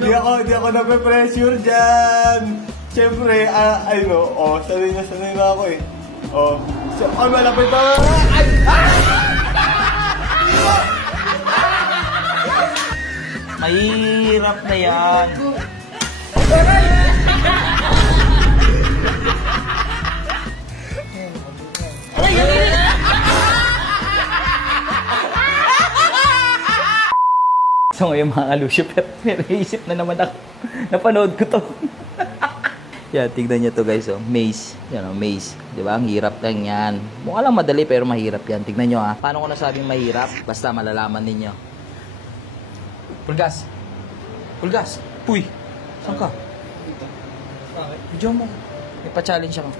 Di ako nape-pressure dyan. Siyempre, sanay na ako eh. Malapit pa. Ay! Mahirap na yan. So ngayon mga ka-Lucifer, may naisip na naman ako. Napanood ko to. Yan, tignan nyo to guys. Oh. Maze. Yan, maze. Diba? Ang hirap lang yan. Mukha lang madali pero mahirap yan. Tignan nyo ha. Paano ko nasabing mahirap? Basta malalaman ninyo. Pulgas. Pulgas. Puy. Saan ka? Video mo. May pa-challenge ako.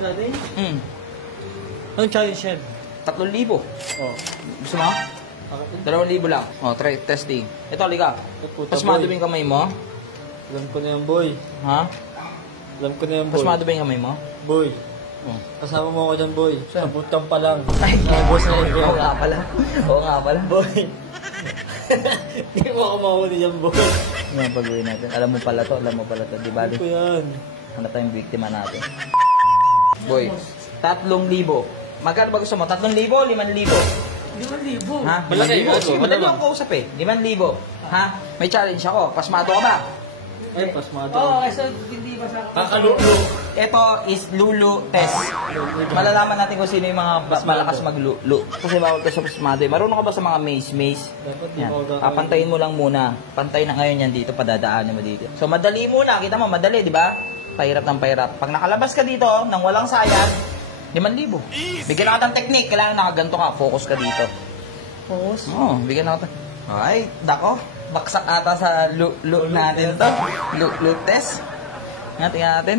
Challenge? Anong challenge yan? 3,000. Oh. Gusto mo? 2,000 lang. Oh, try testing. Ito, halika. Pas madumi yung kamay mo. Alam ko na yan, boy. Ha? Alam ko na yan, boy. Pas madumi yung kamay mo. Boy. Oh. Kasama mo ako dyan, boy. Saan? Kabutan pa lang. Ay, boss na yun, boy. Oo nga pala. Oo nga pala. Boy. Hindi mo ako mahuli dyan, boy. Yan, pag-uwi natin. Alam mo pala to. Di ba? Ano ko yan? Ano tayong biktima natin? Boy, 3,000. Magkano ba gusto mo? 3,000 o 5,000? 5,000. Ha? Malaki. Madali akong kausap eh. 5,000. Ha? May challenge ako. Pasmado ka ba? Ay, pasmado. Oo, so hindi ba sa... Kakalulo. Ito is lulu test. Malalaman natin kung sino yung mga malakas maglulu. Kasi bawal ka sa pasmado eh. Marunong ka ba sa mga maze? Dapat di Yan. mo gagawin. Papantayin mo lang muna. Pantay na ngayon yan dito, padadaanin mo dito. So madali muna. Kita mo, madali, di ba? Pahirap ng pahirap. Pag nakalabas ka dito, nang walang sayang, 5,000. Bigyan na ka ng technique. Kailangan nakaganto ka. Focus ka dito. Focus? Oo, bigyan na ka. Ay, dako. Baksak ata sa look natin to. Look test. Nga, tingnan natin.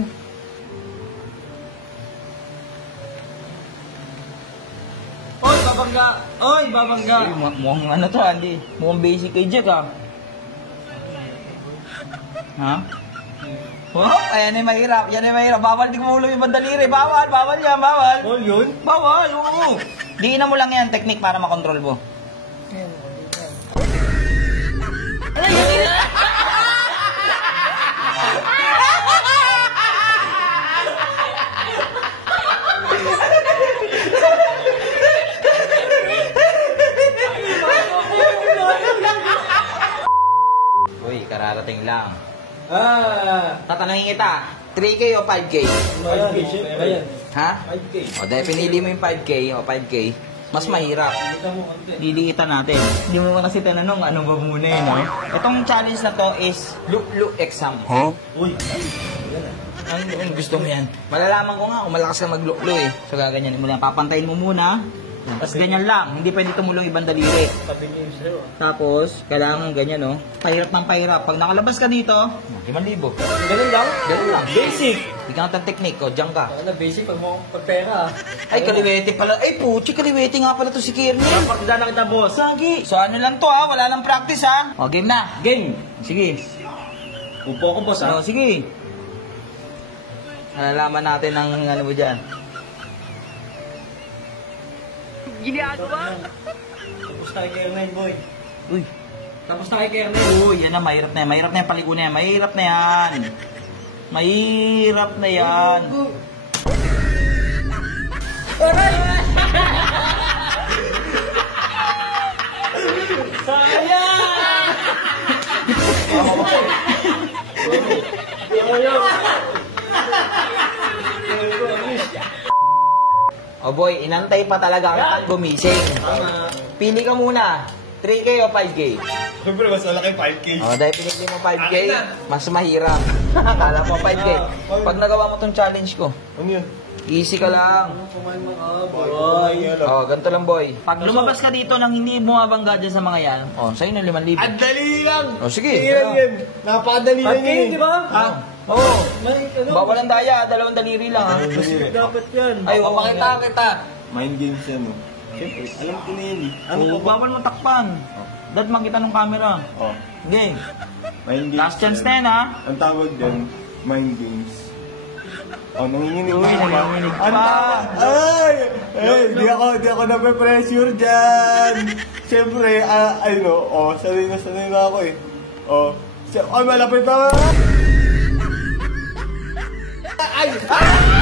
Oy, babangga! Oy, babangga! Uy, mukhang ano to, Andy. Mukhang basic kay Jack, ha? Ha? Oh, ayan yung mahirap. Yan yung mahirap. Bawal, di mo ulo yung bandaliri. Bawal yan, bawal. Oh, yun? Bawal, oo. Diinan mo lang yan, technique para makontrol mo. Uy, kararating lang. Tatanungin kita, 3K o 5K? 5K, syempre yan. Ha? 5K. O, dahil pinili mo yung 5K o 5K, mas mahirap. Liliitan natin. Hindi mo kasi tinanong ano ba muna eh, no? Itong challenge na to is look exam. Uy, Ang gusto mo yan? Malalaman ko nga kung malakas ka mag-look eh. So gaganyan mo lang. Papantayin mo muna. Tapos ganyan lang. Hindi pwede tumulong ibang daliri. sabi niyo sa'yo. Tapos, kailangan ganyan, no? Pahirap ng pahirap. Pag nakalabas ka dito, 5,000. Ganun lang? Ganun lang. Basic. Bigyan ka ng technique, o, diyan ka. Ano, basic pag mo pagpera. Ay, kaliwete pala. Ay, puchi, kaliwete nga pala to si Kiernan. Pagdala na kita, boss. Sagi. So, ano lang to, ha? Wala lang practice, ha? O, game na. Game. Sige. Upo ko, boss, ha? O, sige. Malalaman natin ang ano mo dyan. Tapos na kay Kernel, boy. Uy. Tapos na kay Kernel. Uy, yan na, mahirap na yan. Mahirap na yan, paligo na yan. Mahirap na yan. Mahirap na yan. Oh boy, inantay pa talaga kita gumising. Pili ka muna. 3K o 5K? Siyempre, mas malaki 5K. Oh, dahil pinili mo 5K, mas mahirap. Akala mo 5K. Pag nagawa mo tong challenge ko, Ano yun? easy ka lang. Boy. Oh, ganito lang boy. Pag lumabas ka dito nang hindi bumabangga dyan sa mga yan, oh, sa'yo na 5,000. Ang dali lang! Oh, sige. Tingnan yan. Napakadali lang yun. Di ba? Ha? Oo. May ano? Bawal ang daya, 2 daliri lang ha. Dapat yan. Ay, papakita kita. Mind games yan, no? Siyempre, alam ko na yun, eh. Ano Oh, ba? bawal mo takpan. Dahil makita ng camera. Oh, Game. mind games. Last chance yan. na yan ha. Ang tawag dyan, mind games. Oh, nanginginig Uy, na ba? nanginginig Ang pa. tawag- Ay! Di ako nape-pressure dyan. Siyempre, sanay na ako eh. Oh, Ay, malapit na. Ay!